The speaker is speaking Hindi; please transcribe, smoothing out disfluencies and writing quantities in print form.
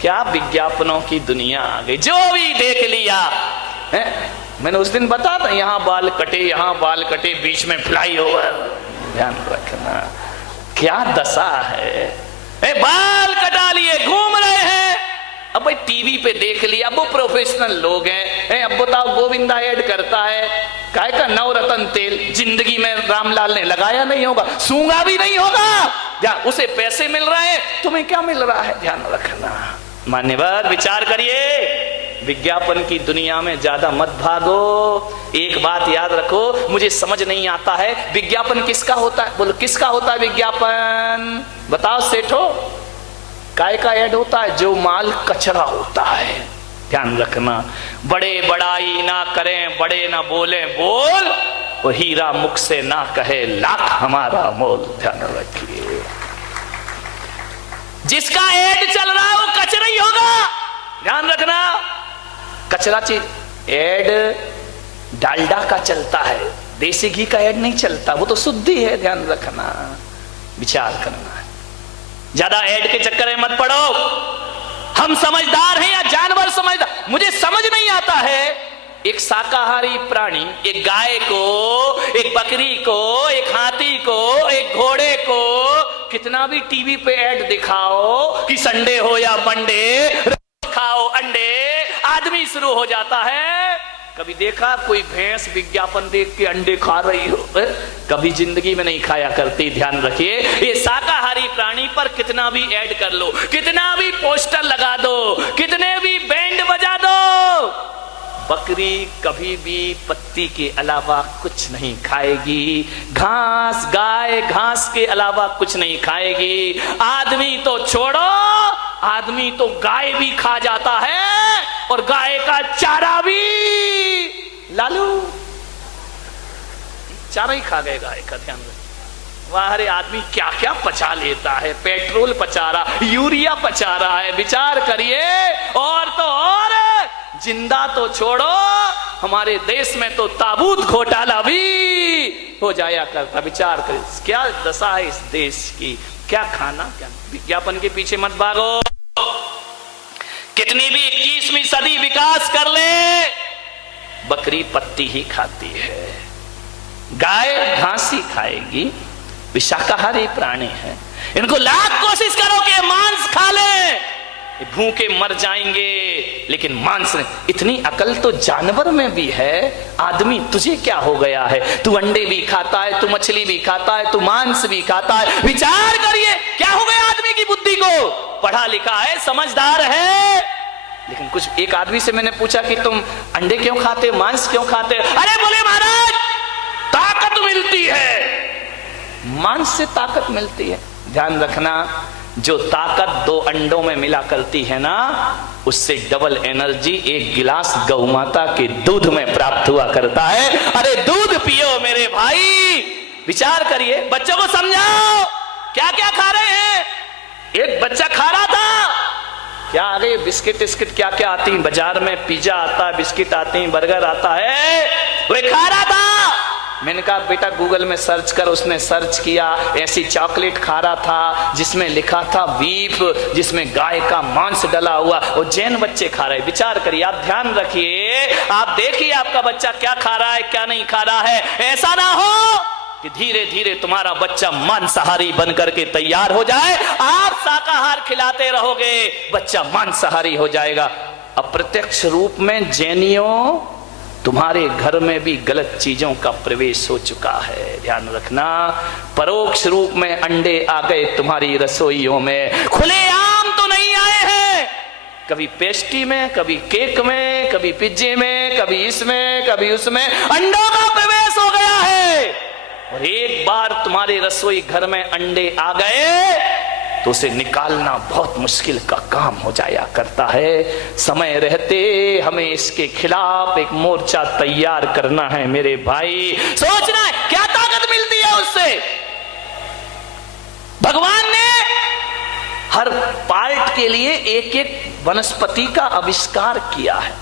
क्या विज्ञापनों की दुनिया आ गई, जो भी देख लिया है। मैंने उस दिन बता था, यहाँ बाल कटे, यहाँ बाल कटे, बीच में फ्लाई ओवर। ध्यान रखना क्या दशा है। बाल कटा लिए घूम रहे हैं। अब भाई टीवी पे देख लिया, अब वो प्रोफेशनल लोग हैं। अब बताओ, गोविंदा ऐड करता है काय का नवरत्न तेल, जिंदगी में रामलाल ने लगाया नहीं होगा, सूंगा भी नहीं होगा, या उसे पैसे मिल रहे हैं, तुम्हें क्या मिल रहा है। ध्यान रखना मान्यवर, विचार करिए। विज्ञापन की दुनिया में ज्यादा मत भागो। एक बात याद रखो, मुझे समझ नहीं आता है विज्ञापन किसका होता है। बोलो किसका होता है विज्ञापन, बताओ सेठो। काय का ऐड होता है, जो माल कचरा होता है। ध्यान रखना, बड़े बड़ाई ना करें, बड़े ना बोले बोल, वो हीरा मुख से ना कहे लाख हमारा मोल। ध्यान रखिए, जिसका ऐड चल रहा है वो कचरा ही होगा। ध्यान रखना, कचरा चीज ऐड डालडा का चलता है, देसी घी का ऐड नहीं चलता, वो तो शुद्धि है। ध्यान रखना, विचार करना है, ज्यादा ऐड के चक्कर में मत पड़ो। हम समझदार हैं या जानवर समझदार, मुझे समझ नहीं आता है। एक शाकाहारी प्राणी, एक गाय को, एक बकरी को, एक हाथी को, एक घोड़े को कितना भी टीवी पे ऐड दिखाओ कि संडे हो या मंडे, खाओ अंडे, आदमी शुरू हो जाता है। कभी देखा कोई भैंस विज्ञापन देख के अंडे खा रही हो? कभी जिंदगी में नहीं खाया करती। ध्यान रखिए, ये शाकाहारी प्राणी पर कितना भी ऐड कर लो, कितना भी पोस्टर लगा दो, कितने भी बैंड बजा दो, बकरी कभी भी पत्ती के अलावा कुछ नहीं खाएगी। घास, गाय घास के अलावा कुछ नहीं खाएगी। आदमी तो छोड़ो, आदमी तो गाय भी खा जाता है, और गाय का चारा भी। लालू चारा ही खा गए गाय का। ध्यान रखिए, वाह रे आदमी क्या क्या पचा लेता है, पेट्रोल पचा रहा, यूरिया पचा रहा है। विचार करिए, और तो और जिंदा तो छोड़ो, हमारे देश में तो ताबूत घोटाला भी हो जाया करता। विचार करिए क्या दशा है इस देश की। क्या खाना, क्या विज्ञापन के पीछे मत भागो। कितनी भी 21वीं सदी विकास कर ले, बकरी पत्ती ही खाती है, गाय घास ही खाएगी। वे शाकाहारी प्राणी है, इनको लाख कोशिश करो कि मांस खा ले, भूखे मर जाएंगे, लेकिन मांस नहीं। इतनी अकल तो जानवर में भी है। आदमी तुझे क्या हो गया है, तू अंडे भी खाता है, तू मछली भी खाता है, तू मांस भी खाता है। विचार करिए क्या हो गया आदमी की बुद्धि को। पढ़ा लिखा है, समझदार है, लेकिन कुछ एक आदमी से मैंने पूछा कि तुम अंडे क्यों खाते हो, मांस क्यों खाते हो? अरे बोले महाराज ताकत मिलती है, मांस से ताकत मिलती है। ध्यान रखना, जो ताकत 2 अंडों में मिला करती है ना, उससे डबल एनर्जी 1 गिलास गौ माता के दूध में प्राप्त हुआ करता है। अरे दूध पियो मेरे भाई। विचार करिए, बच्चों को समझाओ क्या क्या खा रहे हैं। एक बच्चा खा रहा था, क्या आ गए बिस्किट बिस्किट क्या क्या आती है बाजार में, पिज्जा आता है, बिस्किट आती है, बर्गर आता है, वह खा रहा था। मैंने कहा बेटा गूगल में सर्च कर। उसने सर्च किया, ऐसी चॉकलेट खा रहा था जिसमें लिखा था बीफ, जिसमें गाय का मांस डला हुआ, और जैन बच्चे खा रहे। विचार करिए, आप ध्यान रखिए, आप देखिए आपका बच्चा क्या खा रहा है क्या नहीं खा रहा है। ऐसा ना हो कि धीरे धीरे तुम्हारा बच्चा मांसाहारी बनकर के तैयार हो जाए। आप शाकाहार खिलाते रहोगे, बच्चा मांसाहारी हो जाएगा। अप्रत्यक्ष रूप में जैनियों तुम्हारे घर में भी गलत चीजों का प्रवेश हो चुका है। ध्यान रखना, परोक्ष रूप में अंडे आ गए तुम्हारी रसोइयों में, खुलेआम तो नहीं आए हैं। कभी पेस्ट्री में, कभी केक में, कभी पिज्जे में, कभी इसमें, कभी उसमें अंडों का प्रवेश हो गया है। और एक बार तुम्हारे रसोई घर में अंडे आ गए तो उसे निकालना बहुत मुश्किल का काम हो जाया करता है। समय रहते हमें इसके खिलाफ एक मोर्चा तैयार करना है मेरे भाई। सोचना है क्या ताकत मिलती है उससे। भगवान ने हर पार्ट के लिए एक एक वनस्पति का आविष्कार किया है।